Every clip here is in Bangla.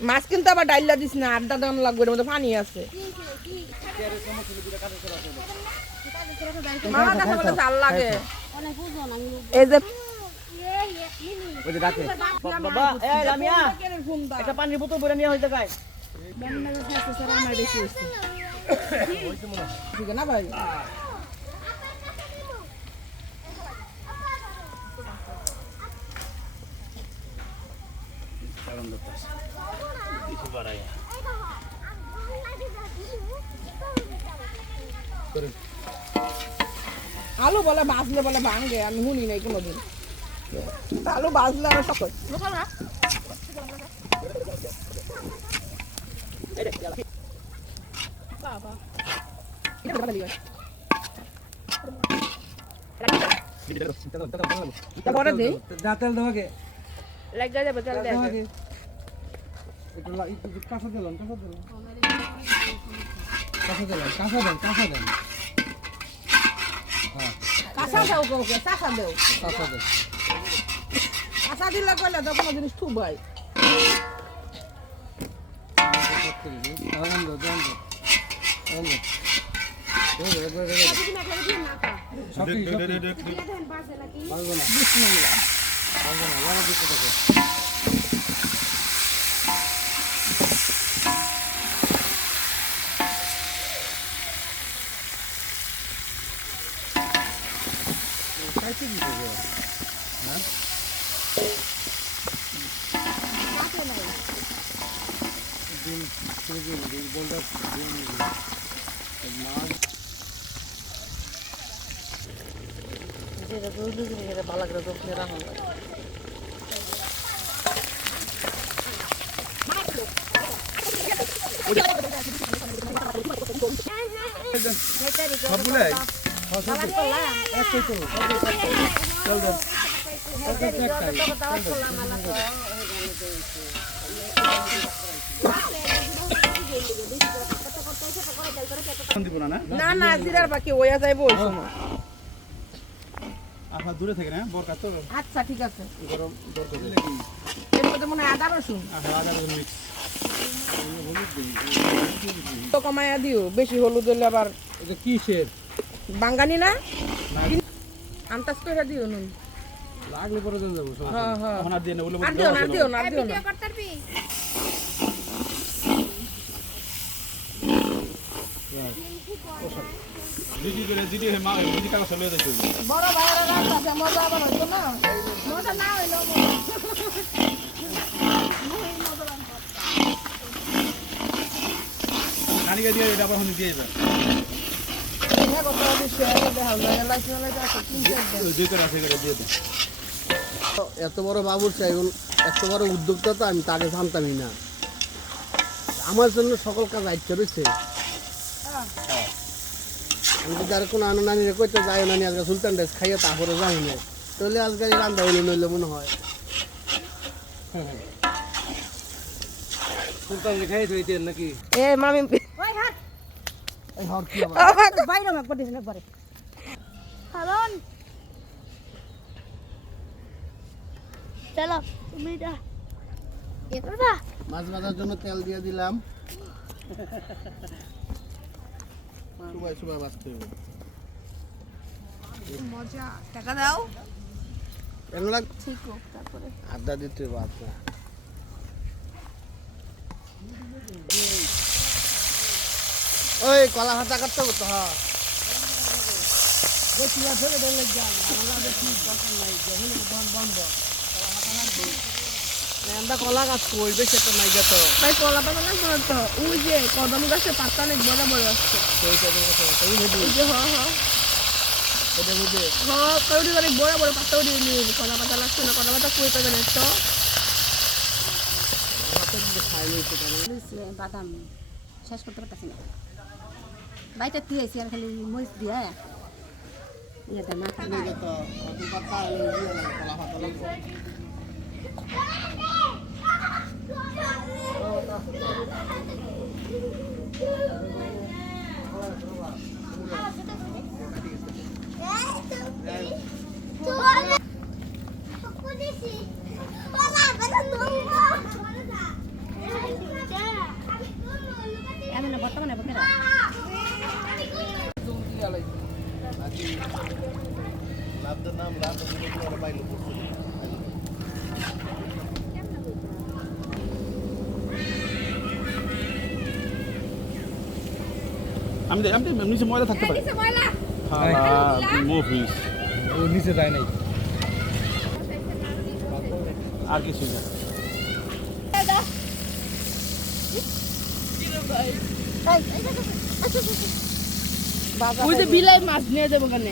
মাছ কিন্তু আবার ডাইলা দিস না আড্ডা দেওয়ানো লাগবে এর মধ্যে পানি আছে। এই যে পানির বোতল ভরে নিয়ে হইতে গায় ঠিক না ভাই? আলু বলে বাজলে বলে ভাঙে আমি শুনি নাই কোনোদিন। আলু বাজলে আর সব পরে দিই। দেওয়া গে লাগা যাবে চল গে একটু কাঁচা দিলাম কাঁচা দিলাম কাঁচা দিলাম কাঁচা দেন কাঁচা দেন। হ্যাঁ। কাঁচা দাও কাউকে কাঁচা দেও। কাঁচা দেন। কাঁচা দিলে তো কোনো জিনিস খুব হয় ভালো করে যত্নে রাখা যায় সবগুলাই একটাই তো চল দেন একটাই দিব না না না না জিরার বাকি ওয়া যাইবো ওই সময়। আপনার দূরে থেকে না আচ্ছা ঠিক আছে। গরম দরকার এর মধ্যে মনে আদা রসুন। আদা মিক্স তো কমায়া দিও বেশি হলুদ হলে আবার এটা কিসের? বাঙ্গানি না? আন্তাজ করে দিও নুন। লাগলে পরে দেন যাব হ্যাঁ হ্যাঁ। আর দিয়ে না বলে আর দিও না আর দিও না আর দিও না। জিডি করে জিডি হে মা জিডি কাগজ লয়ে যাইতে বড় ভাইয়েরা রান্নাতে মজা আবার হইতো না? মজা না হইলেও নানিকে দিয়ে এটা আবার হনি দিয়ে যাবে। এত বড় বাবুর চাই এত বড় উদ্যোক্তা তো আমি তাকে জানতামই না। আমার জন্য সকল কাজ আইতে রয়েছে। আমি কোনো আনো নানি কইতে যাই নানি আজকে সুলতান ড্রেস খাইয়ে তারপরে যাই না তাহলে আজকে রান্না হইলে নইলে মনে হয়। সুলতান খাই দিতে নাকি? এ মামি। এই হর কি আবার? বাইরে একবার দিয়েছেন একবারে। কারণ চলো তুমি এটা এ করবা? মাছ ভাজার জন্য তেল দিয়ে দিলাম। সুবাই সুবাই বাঁচতে হবে মজা। টাকা দাও। এগুলা ঠিক হোক তারপরে। আড্ডা দিতে হবে আড্ডা। ওই কলা হাতা কাটতে হতো হ্যাঁ। আমরা কলা গাছ কই বেশি একটা নাই গেত ভাই কলা পাতা না তো? ওই যে কদম গাছের পাতা অনেক বড় বড় আছে ওই যে হ হ হ কৌড়ি অনেক বড় বড় পাতা উড়ি নিয়ে কলা পাতা লাগছে না? কলা পাতা কই পাবে না তো বাদাম। শেষ করতে পারতেছি না। বাইটা তুই আইসি আর খালি মরিচ দিয়ে ইয়াটা না খালি তো পাতা কলা পাতা লাগবে বর্তমানে বকেরা আমি দেখ আমি দেখ, নিচে ময়লা থাকতে পারে। হ্যাঁ মফিস ও নিচে যায় নাই। আর কিছু না। ওই যে বিলাই মাছ নিয়ে যাব কেন?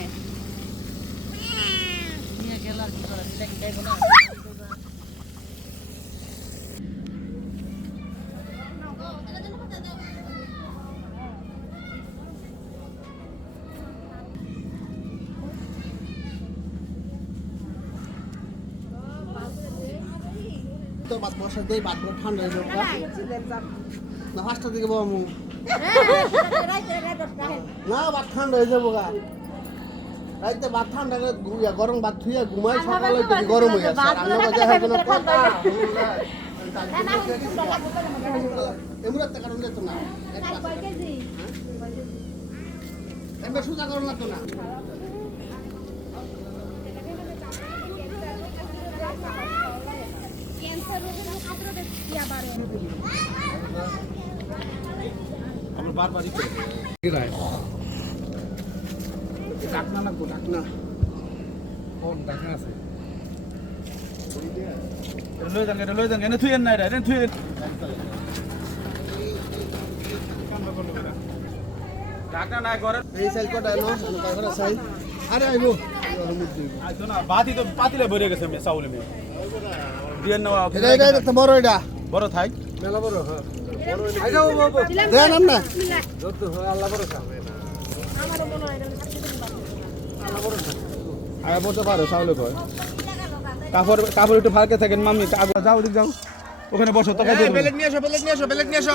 তো বাদ বসা দেই বাদ ঠান্ডা হয়ে যাবে। না পাঁচটার বাবা না বাদ ঠান্ডা হয়ে যাব গা রাইতে বাদ ঠান্ডা ঘুরিয়া গরম বাদ থুইয়া ঘুমাই সকালে গরম হয়ে যাচ্ছে আর বাজে হয় কোনো কথা এমরা কারণ তো না এমরা সুজা না রায় ডাকনা লাগবো ডাকনা। কোন ডাকা আছে? লই যান লই যান এনে না থুইয়েন। ডাকনা নাই ঘরে এই সাইল কটা এলো তারপরে সাইল আরে আইবো। আইতো না বাতি তো পাতিলে ভরে গেছে মে চাউলে মে। দিয়েন না এটা এটা বড় এটা। বড় থাক মেলা বড় হ্যাঁ। দেন না যত আল্লাহ ভরসা আগে বলতে পারো চাউলে কয় কাপড় কাপড় একটু ফালকে থাকেন মামি আগে যাও দিক যাও ওখানে বসো তোকে। নিয়ে এসো বেলেট নিয়ে এসো বেলেট নিয়ে এসো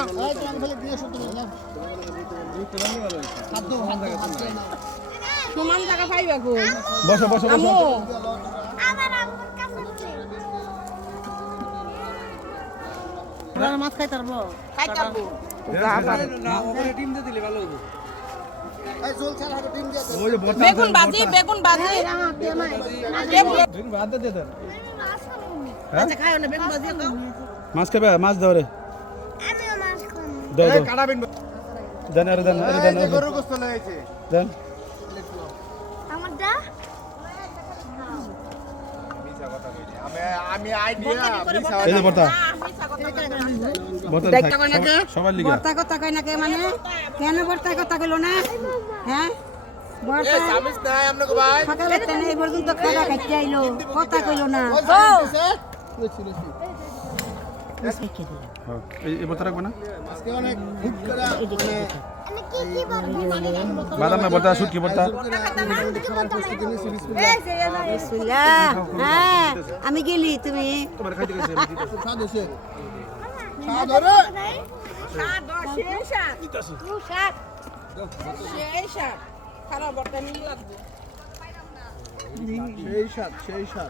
সমান পাইবা বসো বসো বসো আমো মাছ খাইতে পারব না ওখানে টিম দিয়ে দিলে ভালো হতো এই জল ছাড়া বেগুন বাজি বেগুন বাজি। আচ্ছা খাও না বেগুন বাজি খাও। মাছ খাবে? মাছ দাও রে। দাও দাও। দেন আরে দেন দেন দেন। আমি আইডিয়া বর্তা কথা কই না কে মানে? কেন বর্তা কথা কইলো না? হ্যাঁ? সকালে এই পর্যন্ত খাওয়া খাইতে আইলো। কথা কইলো না। হ্যাঁ, রাখবে না মানে বাদাম বর্তা বর্তা হ্যাঁ আমি গেলি তুমি সেই শাক সেই শাক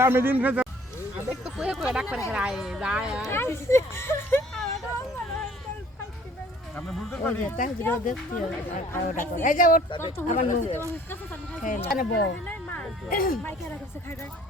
আমি দিন খাই একটু কুয়ে কুয়ে ডাক্তার রায় রায় এই যে ওঠ আবার নুন খেয়ে বউ ওই যে এরে গুস্ত তরকারি ঝুল আছে না। এই যে গুস্ত তরকারি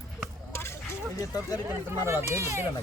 এই যে তরকারি তোমার দিলে না।